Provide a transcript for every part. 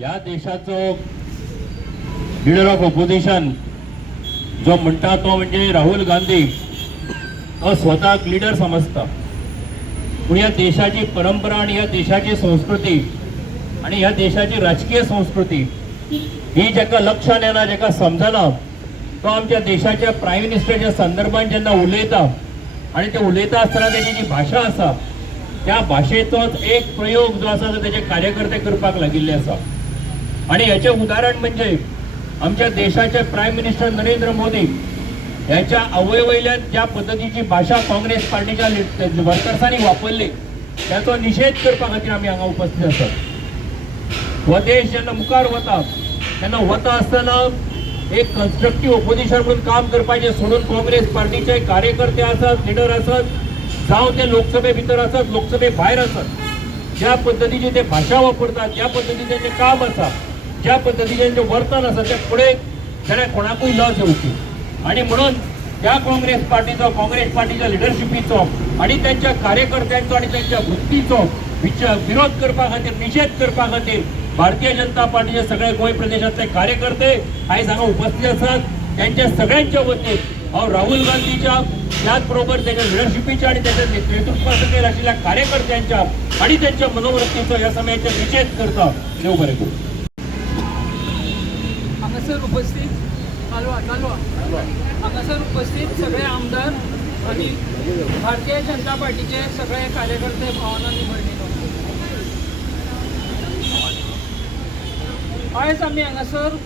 या देशाचो leader of opposition जो म्हणटा तो म्हणजे राहुल गांधी तो स्वतःक लीडर समजता, पण या देशाची परंपरा आणि या देशाची संस्कृती आणि या देशाची राजकीय संस्कृती ही जेका लक्षात येना, जेका समजना, तो आमच्या देशाच्या प्राईम मिनिस्टरच्या संदर्भात जेन्ना उलयता आणि ते उलयता आसतना त्याची जी भाषा आसा त्या भाषेचोच एक प्रयोग जो आसा तो त्याचे कार्यकर्ते करपाक लागिल्ले आसा. आणि याचे उदाहरण म्हणजे आमच्या देशाचे प्राईम मिनिस्टर नरेंद्र मोदी याच्या अवयवयल्यान ज्या पद्धतीची भाषा काँग्रेस पार्टीच्या वर्कर्सांनी वापरली त्याचो निषेध करपा खातीर आमी हांगा उपस्थित आसात. हो देश जेन्ना मुखार वता तेन्ना वता आसतना एक कन्स्ट्रक्टिव्ह ऑपोजिशन म्हणून काम करपाचें सोडून काँग्रेस पार्टीचे कार्यकर्ते आसात, लिडर आसात, जावं ते लोकसभे भितर आसात, लोकसभे भायर आसात, ज्या पद्धतीची ते भाषा वापरतात, ज्या पद्धतीचे ते काम आसा, ज्या पद्धतीचे जे वर्तन आसा ते फुडें जाल्यार कोणाकूय लज येवची. आणि म्हणून त्या काँग्रेस पार्टीच्या लिडरशिपीचो आणि त्यांच्या कार्यकर्त्यांचो आणि त्यांच्या वृत्तीचो विरोध करपा खातीर, निषेध करपा खातीर भारतीय जनता पार्टीचे सगळे गोंय प्रदेशातले कार्यकर्ते आयज हांगा उपस्थित आसात. त्यांच्या सगळ्यांच्या वतीन हांव राहुल गांधीच्या त्याच बरोबर त्याच्या लिडरशिपीच्या आणि त्याच्या नेतृत्वाखातीर आशिल्ल्या कार्यकर्त्यांच्या आणि त्यांच्या मनोवृत्तीचो ह्या समयाचेर निषेध करता. देव बरें करूं. हांगासर उपस्थित हांगासर उपस्थित सगळे आमदार आणि भारतीय जनता पार्टीचे सगळे कार्यकर्ते भावनांनी भरलेलो. आयज आमी हांगासर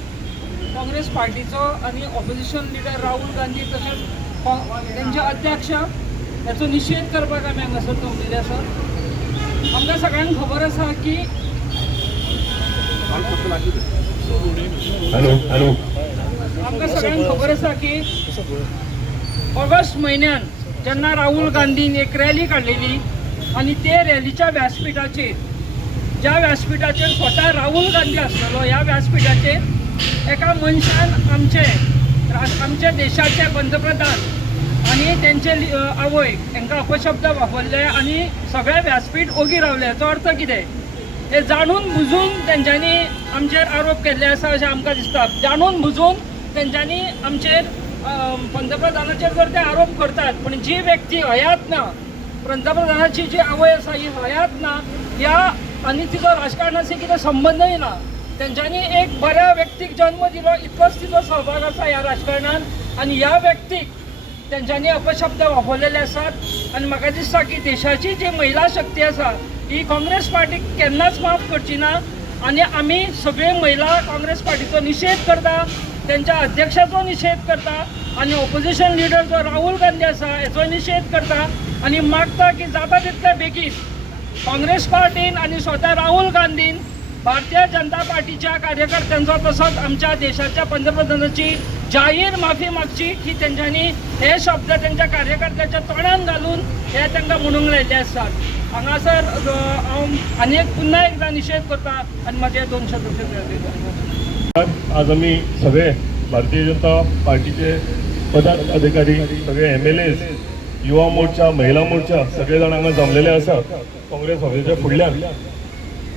काँग्रेस पार्टीचो आणि ऑपोजिशन लिडर राहुल गांधी तशेंच त्यांचे अध्यक्ष याचो निषेध करपाक आमी हांगासर जमलेले आसा. आमकां सगळ्यांक खबर आसा की आमकां सगळ्यांक खबर आसा की ऑगस्ट म्हयन्यान जेन्ना राहुल गांधीन एक रॅली काडलेली आणि ते रॅलीच्या व्यासपीठाचेर ज्या व्यासपीठाचेर स्वता राहुल गांधी आसलेलो ह्या व्यासपीठाचेर एका मनशान आमचे देशाचे पंतप्रधान आणि त्यांचे आवय हांकां अपशब्द वापरले आणि सगळे व्यासपीठ ओगी रावले. हाचो अर्थ कितें? हे जाणून बुजून तेंच्यांनी आमचेर आरोप केल्ले आसा अशें आमकां दिसता. जाणून बुजून तेंच्यांनी आमचेर पंतप्रधानाचेर जर ते आरोप करतात पण जी व्यक्ती हयात ना, पंतप्रधानाची जी आवय आसा ही हयात ना, ह्या आणि तिचो राजकारणाशी कितें संबंदय ना, तेंच्यांनी एक बऱ्या व्यक्तीक जन्म दिलो इतकोच तिचो सहभाग आसा ह्या राजकारणात आणि ह्या व्यक्तीक तेंच्यांनी अपशब्द वापरलेले आसात. आणि म्हाका दिसता की देशाची जी महिला शक्ती आसा ही काँग्रेस पार्टीक केन्नाच माफ करची ना. आणि आमी सगळे महिला काँग्रेस पार्टीचो निषेध करता, त्यांच्या अध्यक्षाचो निषेध करता आणि ऑपोजिशन लिडर जो राहुल गांधी आसा हेचो निषेध करता आणि मागता की जाता तितले बेगीन काँग्रेस पार्टीन आणि स्वतः राहुल गांधीन भारतीय जनता पार्टीच्या कार्यकर्त्यांचो तसोच आमच्या देशाच्या पंतप्रधानाची जाहीर माफी मागची की त्यांच्यानी हे शब्द त्यांच्या कार्यकर्त्याच्या तोंडान घालून हे तांकां म्हणूंक लायले आसात. हांगासर हांव आनी पुन्हा एकदा निषेध करता आणि माझे 2 शब्द. आज आम्ही सगळे भारतीय जनता पार्टीचे पदाधिकारी, सगळे MLAs, युवा मोर्चा, महिला मोर्चा सगळे जण हांगा जमलेले आसा काँग्रेस ऑफिसाच्या फुडल्यान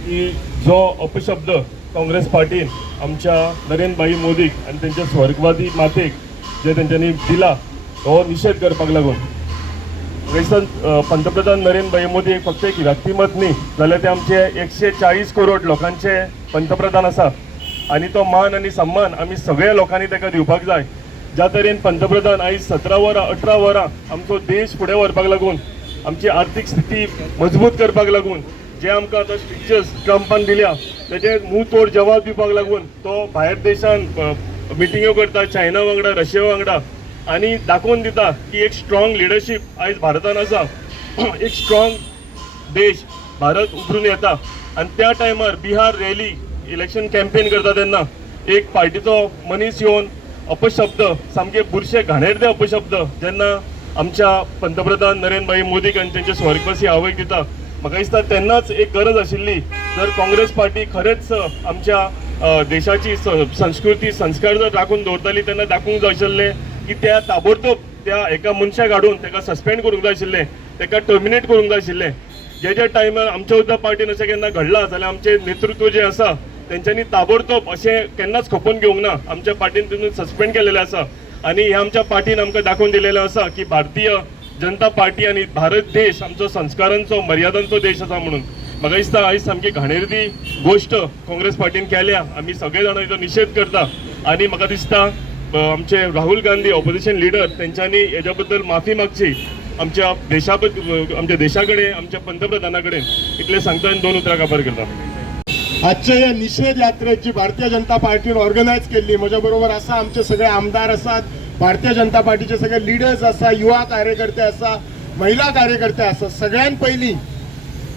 की जो अपशब्द काँग्रेस पार्टीन आमच्या नरेंद्र मोदीक आणि त्यांच्या स्वर्गवादी मातेक जे तेंच्यांनी दिला तो निषेध करपाक लागून पंतप्रधान नरेंद्र मोदी फक्त एक व्यक्तिमत न्ही जाल्यार ते आमचे 140 करोड लोकांचे पंतप्रधान आसा आणि तो मान आणि सन्मान आमी सगळ्या लोकांनी ताका दिवपाक जाय. ज्या तरेन पंतप्रधान आयज 17 वरां 18 वरां आमचो देश फुडें व्हरपाक लागून आमची आर्थीक स्थिती मजबूत करपाक लागून जे आमकां आतां स्पीचेस ट्रम्पान दिल्या तेजे मुंहतोड जवाब दिवपाक लागून तो भायर देशान मिटिंग्यो करता, चायना वांगडा, रशिया वांगडा आणि दाखोवन दिता की एक स्ट्रॉंग लिडरशीप आयज भारतान आसा. एक स्ट्रॉंग देश भारत उभरून येता. आणि त्या टायमार बिहार रॅली इलेक्शन कॅम्पेन करता तेन्ना एक पार्टीचो मनीस येवन अपशब्द, सामके बुरशे घाणेरडे अपशब्द जेन्ना आमच्या पंतप्रधान नरेंद्र मोदीक आणि त्यांच्या स्वर्गवासी आवयक दिता, म्हाका दिसता तेन्नाच एक गरज आशिल्ली जर काँग्रेस पार्टी खरेंच आमच्या देशाची संस्कृती संस्कार जर राखून दवरताली तेन्ना दाखोवंक जाय आशिल्लें की त्या ताबडतोब त्या एका मनशाक हाडून ताका सस्पेंड करूंक जाय आशिल्लें, ताका टर्मिनेट करूंक जाय आशिल्लें. जे टायमार आमच्या सुद्दां पार्टीन अशें केन्ना घडलां जाल्यार आमचें नेतृत्व जें आसा तेंच्यांनी ताबडतोब अशें केन्नाच खपोवन घेवंक ना. आमच्या पार्टीन तितून सस्पेंड केलेलें आसा आनी हे आमच्या पार्टीन आमकां दाखोवन दिलेलें आसा की भारतीय जनता पार्टी आनी भारत देश आमचो संस्कारांचो मर्यादांचो देश आसा म्हणून. म्हाका दिसता आयज सामकी घाणेरडी गोश्ट काँग्रेस पार्टीन केल्या. आमी सगळे जाण हेचो निशेध करता आनी म्हाका दिसता आमचे राहुल गांधी ऑपोजिशन लिडर तेंच्यांनी हेच्या बद्दल माफी मागची आमच्या देशा कडेन आमच्या पंतप्रधाना कडेन. इतलें सांगता आनी 2 उतरां काबार करता. आजच्या या निषेध यात्रेची भारतीय जनता पार्टीने ऑर्गनायज केली. माझ्या बरोबर असा आमचे सगळे आमदार असतात, भारतीय जनता पार्टीचे सगळे लिडर्स असा, युवा कार्यकर्ते असा, महिला कार्यकर्ते असा. सगळ्यात पहिली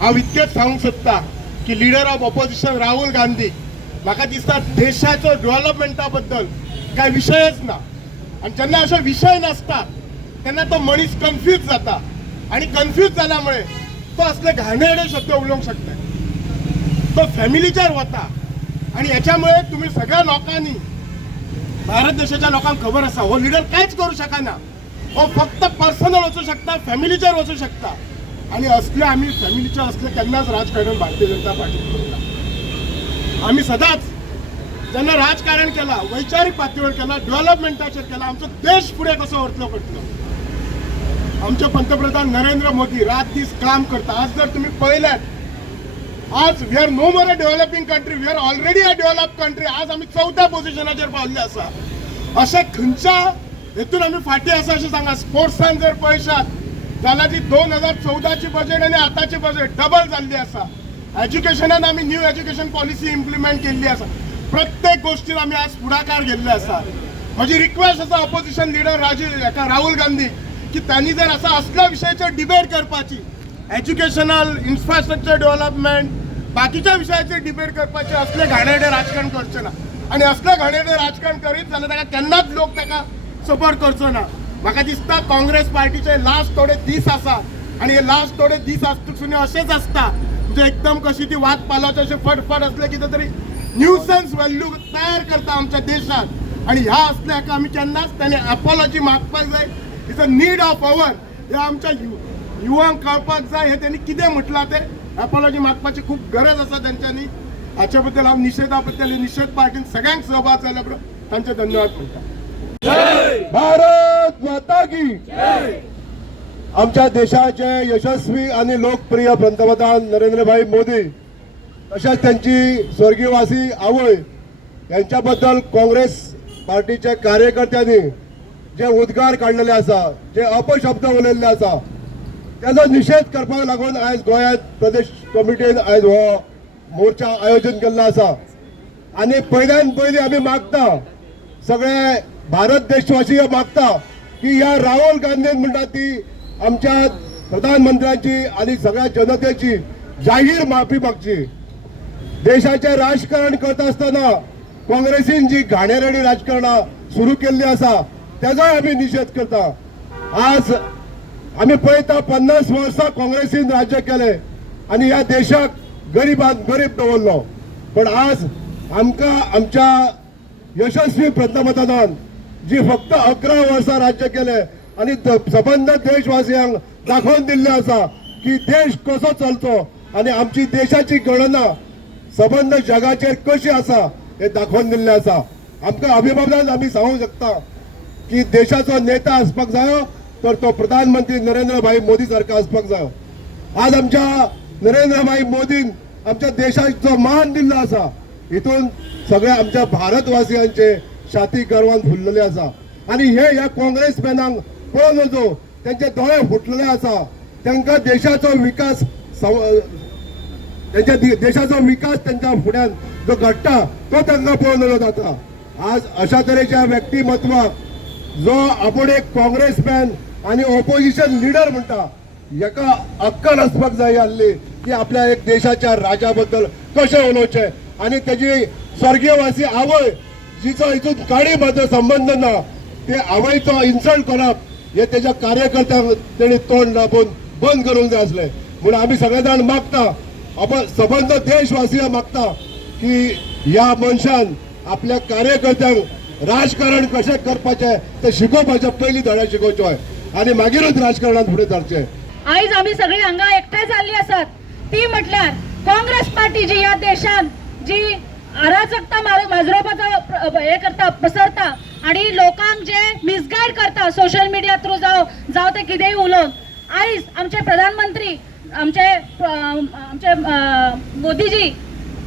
हांव इतकेच सांगूंक सोदता की leader of opposition Rahul Gandhi म्हाका दिसता देशाचो डेव्हलपमेंटा बद्दल काय विषयच ना. आणि जेन्ना असे विषय नसतात तेन्ना तो मनीस कन्फ्यूज जाता आणि कन्फ्यूज झाल्यामुळे तो असले घाणेरडे शब्द उलोवंक शकता. तो फॅमिलीचेर वता आणि याच्यामुळे तुम्ही सगळ्या लोकांनी भारत देशाच्या लोकांना खबर असा हो लिडर काहीच करू शकना. हो फक्त पर्सनल वचू शकता, फॅमिलीचेर वचू शकता. आणि असले आम्ही फॅमिलीचे असले केन्नाच राजकारण भारतीय जनता पार्टी करता. आम्ही सदांच जेन्ना राजकारण केला वैचारीक पातळीवर केला, डेव्हलपमेंटाचेर केला, आमचो देश पुढे कसो व्हरतलो करतलो. आमचे पंतप्रधान नरेंद्र मोदी रात दीस काम करता. आज जर तुम्ही पळयल्यात आज we are no more a developing country, we are already a develop country. आज आम्ही 4थ्या पोझिशनाचेर पावल्ले आसा. अशे खंयच्या हेतून आम्ही फाटी आसा अशें सांगा. स्पोर्ट्सान जर पळयशात जाल्यार ती 2014ची बजेट आणि आताची बजेट डबल जाल्ली आसा. एज्युकेशनान आम्ही न्यू एज्युकेशन पॉलिसी इम्प्लिमेंट केल्ली आसा. प्रत्येक गोष्टीन आम्ही आज पुढाकार घेतले आसा. माझी रिक्वेस्ट आसा ऑपोजिशन लिडर राहुल गांधी की त्यांनी जर असा असल्या विषयाचेर डिबेट करपाची, एज्युकेशनल इन्फ्रास्ट्रक्चर डेव्हलपमेंट बाकीच्या विषयाचेर डिबेट करपाचे, असले घाणेरडे राजकारण करचे ना. आणि असले घाणेरडे राजकारण करीत जाल्यार ताका केन्नाच लोक ताका सपोर्ट करचो ना. म्हाका दिसता काँग्रेस पार्टीचे लास्ट थोडे दीस आसा आणि हे लास्ट थोडे दीस आसतसून असेच असता म्हणजे एकदम कशी ती वाद पालावचे असे फटफट असले कितें तरी न्यूसन्स व्हॅल्यू तयार करता आमच्या देशात. आणि ह्या असल्या हाका आमी केन्नाच ताणें अपॉलॉजी मागपाक जाय. It's a need of our. हे आमच्या युवांक कळपाक जाय हे त्यांनी कितें म्हटलां ते. अपॉलॉजी मागपाची खूप गरज आसा त्यांच्यानी. हाच्या बद्दल हांव निशेधा बद्दल निषेध पार्टीन सगळ्यांक सहभाग जाल्या बरोबर तांचे धन्यवाद करता. भारत माता की आमच्या देशाचे यशस्वी आणि लोकप्रिय पंतप्रधान नरेंद्रभाई मोदी तसेच त्यांची स्वर्गीयवासी आवय यांच्याबद्दल काँग्रेस पार्टीच्या कार्यकर्त्यांनी जे उद्गार काढलेले आसा, जे अपशब्द उलयल्ले आसा त्याचा निषेध करपाक लागून आज गोंयांत प्रदेश कमिटीन आज हो मोर्चा आयोजन केल्लो आसा. आणि पहिल्यान पयलीं आमी मागता सगळे भारत देशवासी मागता की या राहुल गांधीन म्हणटा ती आमच्या प्रधानमंत्र्यांची आणि सगळ्या जनतेची जाहीर माफी मागची. देशाचे राजकारण करत असताना काँग्रेसीन जी घाणेरडी राजकारणां सुरू केल्ली आसा त्याचाय आमी निषेध करता. आज आमी पळयता 50 वर्सां काँग्रेसीन राज्य केले आणि या देशाक गरीबांत गरीब दवरलो. पण आज आमकां आमच्या यशस्वी पंतप्रधानान जी फक्त 11 वर्सां राज्य केले आणि सबंद देशवासियांक दाखोवन दिल्ले आसा की देश कसो चलचो आणि आमची देशाची गणना सबंद जगाचेर कशी आसा हे दाखोवन दिल्ले आसा. आमकां अभिमानान आमी सांगूंक शकता की देशाचो नेता आसपाक जायो तर तो प्रधानमंत्री नरेंद्रभाई मोदी सारखा आसपाक जायो. आज आमच्या नरेंद्रभाई मोदीन आमच्या देशाचो मान दिल्लो आसा. हितून सगळ्या आमच्या भारतवासियांचे छाती गर्वान फुललेले आसा. आणि हे ह्या काँग्रेसमॅनांक पळोवन वचो त्यांचे दोळे फुटलेले आसा. तांकां देशाचो विकास त्यांच्या देशाचो विकास त्यांच्या फुड्यान जो घडटा तो तांकां पळोवन उलो जाता. आज अशा तरेच्या व्यक्तिमत्वाक जो आपूण एक काँग्रेसमॅन आणि ऑपोजिशन लिडर म्हणटा हेका अक्कल आसपाक जाय आसली की आपल्या एक देशाच्या राजा बद्दल कशें उलोवचें. आणि त्याची स्वर्गीयवासी आवय जिचो हितून काडी मात्र संबंध ना ते आवयचो इन्सल्ट करप हे त्याच्या कार्यकर्त्यांक तेणी तोंड दाबून बंद करूंक जाय आसलें. म्हणून आमी सगळे जाण मागता आपण सबंद देशवासी मागता की ह्या मनशान आपल्या कार्यकर्त्यांक राजकारण कशें करपाचें ते शिकोवपाचें पयलीं धडे शिकोवचे आणि मागीरूच राजकारणात फुडें सरचें. आयज आमी सगळीं हांगा एकठांय जाल्लीं आसात ती म्हटल्यार काँग्रेस पार्टी जी ह्या देशान जी अराजकता माजरोपाचा हे करता पसरता आणि लोकांक जे मिसगायड करता सोशल मिडिया थ्रू जावं ते कितेंय उलोवन आयज आमचे प्रधानमंत्री आमचे मोदीजी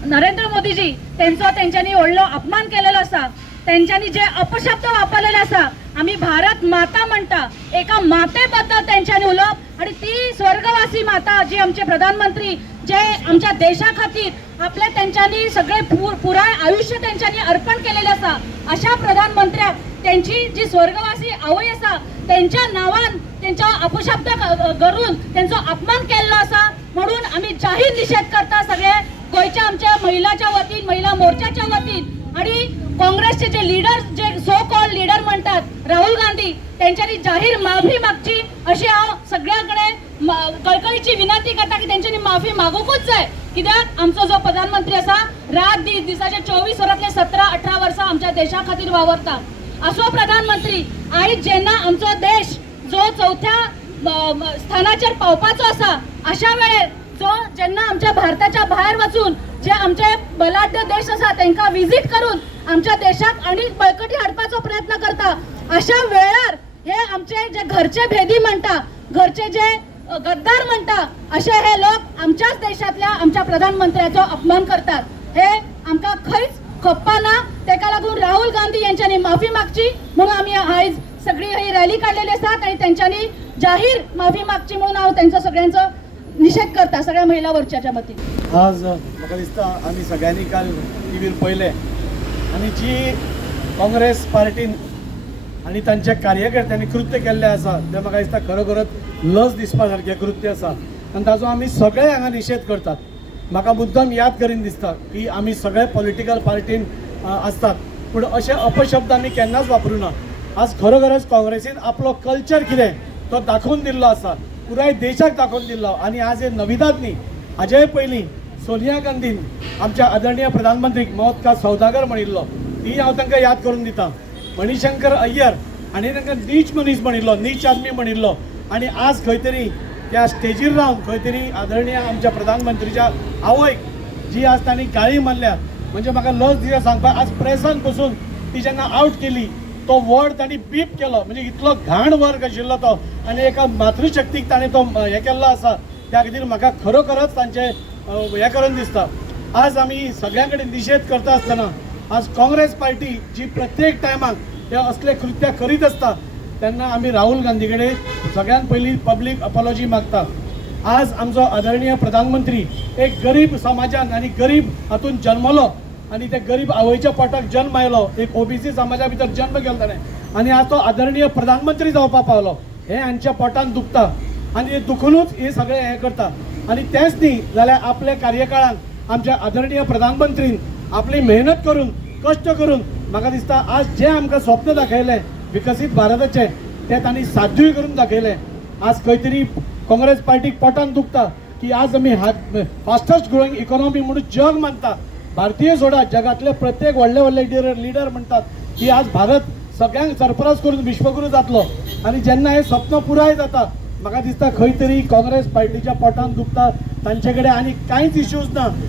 नरेंद्र मोदीजी तेंच्यांनी व्हडलो अपमान केलेलो आसा. त्यांच्यानी जे अपशब्द वापरलेले आसा आम्ही भारत माता म्हणटा एका माते बद्दल त्यांच्यानी उलोवप आणि ती स्वर्गवासी माता जी आमचे प्रधानमंत्री जे आमच्या देशा खातीर आपले त्यांच्यानी सगळे पुराय आयुष्य त्यांच्यानी अर्पण केलेले आसा अशा प्रधानमंत्र्याक त्यांची जी स्वर्गवासी आवय आसा त्यांच्या नावान त्यांचा अपशब्द करून त्यांचा अपमान केलेलो आसा म्हणून आम्ही जाहीर निषेध करता सगळे गोयच्या आमच्या महिलाच्या वतीन महिला मोर्चाच्या वतीन आणि काँग्रेसचे जे लीडर जे सो कॉल्ड लीडर म्हणतात राहुल गांधी त्यांच्यानी जाहीर माफी मागची अशी हांव सगळ्यांकडे कळकळीची विनंती करता की त्यांच्यानी माफी मागूकूच जाय कित्याक आमचो जो प्रधानमंत्री आसा रात दिसाचे 24 वरांतले 17-18 वर्सां आमच्या देशा खातीर वावरता. असो प्रधानमंत्री आयज जेन्ना आमचो देश जो 4थ्या स्थानाचेर पावपाचो आसा अशा वेळेर जो जेन्ना आमच्या भारताच्या भायर वचून जे आमचे बलाढ्य देश आसा तांकां विजीट करून आमच्या देशाक आनी बळकटी हाडपाचो प्रयत्न करता अशा वेळार हे आमचे जे घरचे भेदी म्हणटा घरचे जे गद्दार म्हणटा असे हे लोक आमच्याच देशातल्या आमच्या प्रधानमंत्र्याचो अपमान करतात. हे आमकां खंयच खप्पा ना. तेका लागून राहुल गांधी यांच्यानी माफी मागची म्हणून आम्ही आयज सगळी ही रॅली काढलेली आसात आणि त्यांच्यानी जाहीर माफी मागची म्हणून हांव त्यांचो सगळ्यांचो निषेध करता सगळ्या महिला मोर्चाच्या वतीन. आज म्हाका दिसता आमी सगळ्यांनी काल टीव्हीर पळयलें आनी जी काँग्रेस पार्टीन आनी तांच्या कार्यकर्त्यांनी कृत्य केल्लें आसा तें म्हाका दिसता खरोखरच लज दिसपा सारकें कृत्य आसा आनी ताचो आमी सगळे हांगा निशेध करतात. म्हाका मुद्दम याद करीन दिसता की आमी सगळे पॉलिटिकल पार्टीन आसतात पूण अशे अपशब्द आमी केन्नाच वापरूं ना. आज खरोखरच काँग्रेसीन आपलो कल्चर कितें तो दाखोवन दिल्लो आसा पुराय देशाक दाखोवन दिल्लो आनी आज हे नविदाद न्ही हाजे पयलीं सोनिया गांधीन आमच्या आदरणीय प्रधानमंत्रीक मौत का सौदागर म्हणिल्लो ती हांव तांकां याद करून दिता. मणिशंकर अय्यर हांणी तांकां नीच मनीस म्हणिल्लो नीच आदमी म्हणिल्लो आनी आज खंय तरी त्या स्टेजीर रावन खंय तरी आदरणीय आमच्या प्रधानमंत्रीच्या आवयक जी आज तांणी गाळी मारल्या म्हणजे म्हाका लज दिता सांगपाक आज प्रेसान बसून ती जेन्ना आवट केली तो वर्ड तांणी बीप केलो म्हणजे इतलो घाण वर्ग आशिल्लो तो आनी एका मातृशक्तीक ताणें तो हें केल्लो आसा त्या खातीर म्हाका खरोखरच तांचें हें करून दिसता. आज आमी सगळ्यां कडेन निशेध करता आसतना आज काँग्रेस पार्टी जी प्रत्येक टायमाक हे असले कृत्य करीत आसता तेन्ना आमी राहुल गांधी कडेन सगळ्यात पयलीं पब्लीक अपॉलॉजी मागता. आज आमचो आदरणीय प्रधानमंत्री एक गरीब समाजान आनी गरीब हातून जल्मलो आनी ते गरीब आवयच्या पोटाक जल्म आयलो एक ओबीसी समाजा भितर जल्म केलो ताणें आनी आज तो आदरणीय प्रधानमंत्री जावपाक पावलो हें हांच्या पोटान दुखता आनी हे दुखूनच हे सगळे हें करता. आनी तेंच न्ही जाल्यार आपल्या कार्यकाळान आमच्या आदरणीय प्रधानमंत्रीन आपली मेहनत करून कश्ट करून म्हाका दिसता आज जे आमकां स्वप्न दाखयलें विकसीत भारताचे ते तांणी साध्यूय करून दाखयलें. आज खंय तरी काँग्रेस पार्टीक पोटान दुखता की आज आमी फास्टस्ट ग्रोईंग इकॉनॉमी म्हणून जग मानता. भारतीय सोडा जगातले प्रत्येक व्हडले व्हडले लीडर म्हणतात की आज भारत सगळ्यांक सरफराज करून विश्वगुरू जातलो आनी जेन्ना हे स्वप्न पुराय जाता म्हाका दिसता खंय तरी काँग्रेस पार्टीच्या पोटान दुखता तांचे कडेन आनी कांयच इश्यूज ना